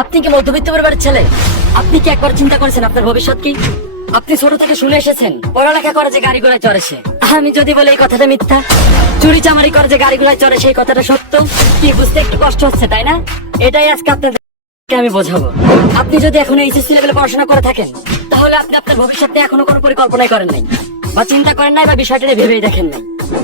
আপনি কি মধ্যবিত্ত পরিবারের ছেলে? আপনি কি একবার চিন্তা করেছেন আপনার ভবিষ্যৎ কি? আপনি ছোট থেকে শুনে এসেছেন পড়ালেখা করে যে গাড়ি ঘোড়ায় চড়ে সে। আমি যদি বলি এই কথাটা মিথ্যা, চুরি চামারি করে যে গাড়ি ঘোড়ায় চড়ে সেই কথাটা সত্য, কি বুঝতে একটু কষ্ট হচ্ছে তাই না? এটাই আজকে আপনাদেরকে আমি বোঝাবো। আপনি যদি এখন এইচএসসি লেভেলে পড়াশোনা করে থাকেন, তাহলে আপনি আপনার ভবিষ্যৎ নিয়ে এখনো কোনো পরিকল্পনাই করেন নাই, বা চিন্তা করেন নাই, বা বিষয়টা নিয়ে ভেবেই দেখেন নাই।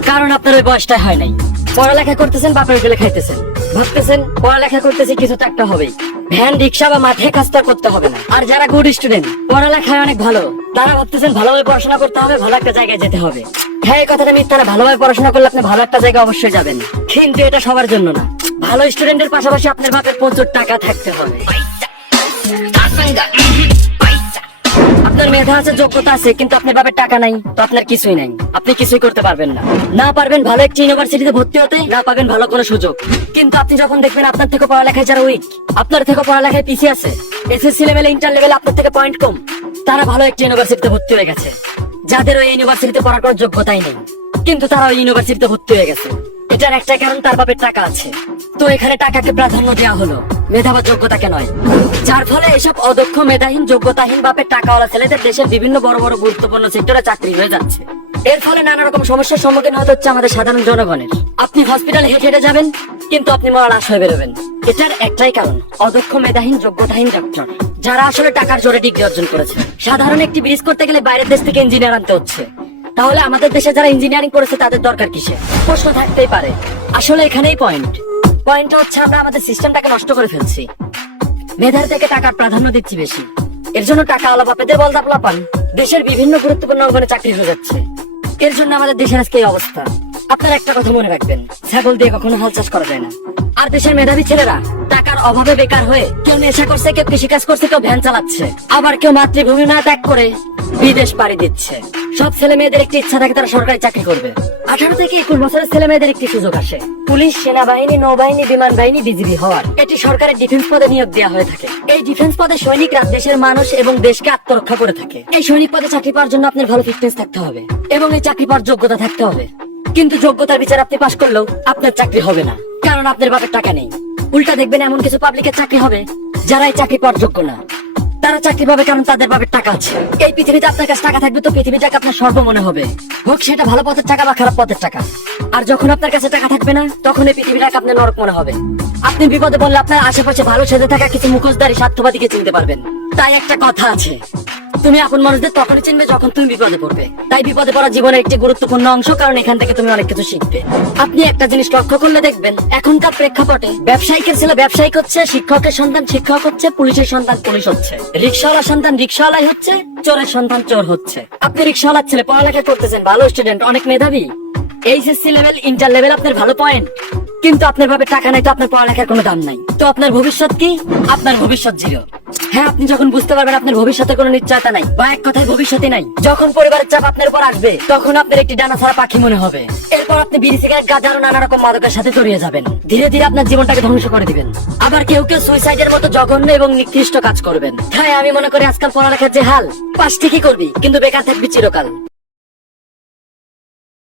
কারণ আপনার ওই বয়সটা হয় নাই। পড়ালেখা করতেছেন, বাপের গেলে খাইতেছেন, ভাবতেছেন পড়ালেখা করতেছি কিছু তো একটা হবেই, ভ্যান রিক্সা বা মাঠে কাজটা করতে হবে না। আর যারা গুড স্টুডেন্ট, পড়ালেখায় অনেক ভালো, তারা ভাবতেছেন ভালোভাবে পড়াশোনা করতে হবে, ভালো একটা জায়গায় যেতে হবে। হ্যাঁ, এই কথাটা মিথ্যা না, ভালোভাবে পড়াশোনা করলে আপনি ভালো একটা জায়গায় অবশ্যই যাবেন, কিন্তু এটা সবার জন্য না। ভালো স্টুডেন্টের পাশাপাশি আপনার বাপের প্রচুর টাকা থাকতে হবে। আপনার মেধা আছে, যোগ্যতা আছে, কিন্তু আপনার বাপের টাকা নাই, তো আপনার কিছুই নাই, আপনি কিছুই করতে পারবেন না। না পারবেন ভালো একটি ইউনিভার্সিটিতে ভর্তি হতে, না পাবেন ভালো কোনো সুযোগ। কিন্তু আপনি যখন দেখবেন আপনার থেকে পড়ালেখায় যারা উইক, আপনার থেকে পড়ালেখায় পিছিয়ে আছে, এসএসসি লেভেলে ইন্টার লেভেলে আপনার থেকে পয়েন্ট কম, তারা ভালো একটি ইউনিভার্সিটিতে ভর্তি হয়ে গেছে। যাদের ওই ইউনিভার্সিটিতে পড়ার কোনো যোগ্যতাই নেই, কিন্তু তারা ওই ইউনিভার্সিটিতে ভর্তি হয়ে গেছে, এটার একটাই কারণ তার বাপের টাকা আছে। তো এখানে টাকাকে প্রাধান্য দেওয়া হলো, মেধা বা যোগ্যতাকে নয়। যার ফলে এসব অদক্ষ, মেধাহীন, যোগ্যতাহীন বাপের টাকাওয়ালা ছেলেদের দেশের বিভিন্ন বড় বড় গুরুত্বপূর্ণ সেক্টরে চাকরি হয়ে যাচ্ছে। এর ফলে নানা রকম সমস্যার সম্মুখীন হতে হচ্ছে আমাদের সাধারণ জনগণের। আপনি হসপিটালে হেঁটে হেঁটে যাবেন, কিন্তু আপনি মরা লাশ হয়ে বেরোবেন। এটার একটাই কারণ, অদক্ষ, মেধাহীন, যোগ্যতাহীন ডক্টর, যারা আসলে টাকার জোরে ডিগ্রি অর্জন করেছে। সাধারণ একটি ব্রিজ করতে গেলে বাইরের দেশ থেকে ইঞ্জিনিয়ার আনতে হচ্ছে, তাহলে আমাদের দেশে যারা ইঞ্জিনিয়ারিং করেছে তাদের দরকার কিসে? প্রশ্ন থাকতেই পারে। আসলে এখানেই পয়েন্টটা হচ্ছে আমরা আমাদের সিস্টেমটাকে নষ্ট করে ফেলছি। মেধার থেকে টাকার প্রাধান্য দিচ্ছি বেশি, এর জন্য টাকা আলা বাপেদের বলদাপলা পান, দেশের বিভিন্ন গুরুত্বপূর্ণ অঙ্গনে চাকরি হয়ে যাচ্ছে। এর জন্য আমাদের দেশের আজকে এই অবস্থা। আপনার একটা কথা মনে রাখবেন, ছাগল দিয়ে কখনো হাল চাষ করা যায় না। আর দেশের মেধাবী ছেলেরা টাকার অভাবে বেকার হয়ে কেউ নেশা করছে, কেউ কৃষিকাজ করছে, কেউ ভ্যান চালাচ্ছে, আবার কেউ মাতৃভূমি না ত্যাগ করে বিদেশ পাড়ি দিচ্ছে। সব ছেলে মেয়েদের একটি ইচ্ছা থাকে তারা সরকারি চাকরি করবে। 18 থেকে 21 বছরের ছেলে মেয়েদের একটি সুযোগ আসে পুলিশ, সেনাবাহিনী, নৌবাহিনী, বিমান বাহিনী, বিজিবি হওয়ার। এটি সরকারের ডিফেন্স পদে নিয়োগ দেওয়া হয়ে থাকে। এই ডিফেন্স পদে সৈনিকরা দেশের মানুষ এবং দেশকে আত্মরক্ষা করে থাকে। এই সৈনিক পদে চাকরি পাওয়ার জন্য আপনার ভালো ফিটনেস থাকতে হবে এবং এই চাকরি পাওয়ার যোগ্যতা থাকতে হবে। কিন্তু যোগ্যতার বিচার আপনি পাশ করলেও আপনার চাকরি হবে না, কারণ আপনার বাপের টাকা নেই। উল্টা দেখবেন এমন কিছু পাবলিকের চাকরি হবে যারা এই চাকরি পাওয়ার যোগ্য না, তারা চাকরি পাবে কারণ তাদের বাপের টাকা আছে। এই পৃথিবীতে আপনার কাছে টাকা থাকবে তো পৃথিবীটাকে আপনার সর্ব মনে হবে, হোক সেটা ভালো পথের টাকা বা খারাপ পথের টাকা। আর যখন আপনার কাছে টাকা থাকবে না, তখন এই পৃথিবীটাকে আপনার নরক মনে হবে। আপনি বিপদে বললে আপনার আশেপাশে ভালো সেজে থাকা কিছু মুখোশধারী স্বার্থবাদীকে চিনতে পারবেন। তাই একটা কথা আছে, তুমি আপন মানুষদের তখনই চিনবে যখন তুমি বিপদে পড়বে। তাই বিপদে পড়া জীবনের একটি গুরুত্বপূর্ণ অংশ, কারণ এখান থেকে তুমি অনেক কিছু শিখবে। আপনি একটা জিনিস লক্ষ্য করলে দেখবেন, এখনকার প্রেক্ষাপটে ব্যবসায়িকের ছেলে ব্যবসায়িক হচ্ছে, শিক্ষকের সন্তান শিক্ষক হচ্ছে, পুলিশের সন্তান পুলিশ হচ্ছে, রিক্সাওয়ালার সন্তান রিক্সাওয়ালাই হচ্ছে, চোরের সন্তান চোর হচ্ছে। আপনি রিক্সাওয়ালার ছেলে, পড়ালেখা করতেছেন, ভালো স্টুডেন্ট, অনেক মেধাবী, এইচএসসি লেভেল, ইন্টার লেভেল আপনার ভালো পয়েন্ট, কিন্তু আপনার ভাবে টাকা নাই, তো আপনার পড়ালেখার কোনো দাম নাই। তো আপনার ভবিষ্যৎ কি? আপনার ভবিষ্যৎ জিরো। হ্যাঁ, আপনি যখন বুঝতে পারবেন আপনার ভবিষ্যতে কোনো নিশ্চয়তা নাই, বা এক কথায় ভবিষ্যতে নাই, যখন পরিবারের চাপ আপনার উপর আসবে, তখন আপনার একটি ডানা ছাড়া পাখি মনে হবে। এরপর আপনি বিড়ি, সিগারেট, গাঁজা আর নানা রকম মাদকের সাথে জড়িয়ে যাবেন। ধীরে ধীরে আপনার জীবনটাকে ধ্বংস করে দিবেন। আবার কেউ কেউ সুইসাইডের মতো জঘন্য এবং নিকৃষ্ট কাজ করবেন। হ্যাঁ, আমি মনে করি আজকাল পড়ালেখার যে হাল, পাশ ঠিকই করবি কিন্তু বেকার থাকবি চিরকাল।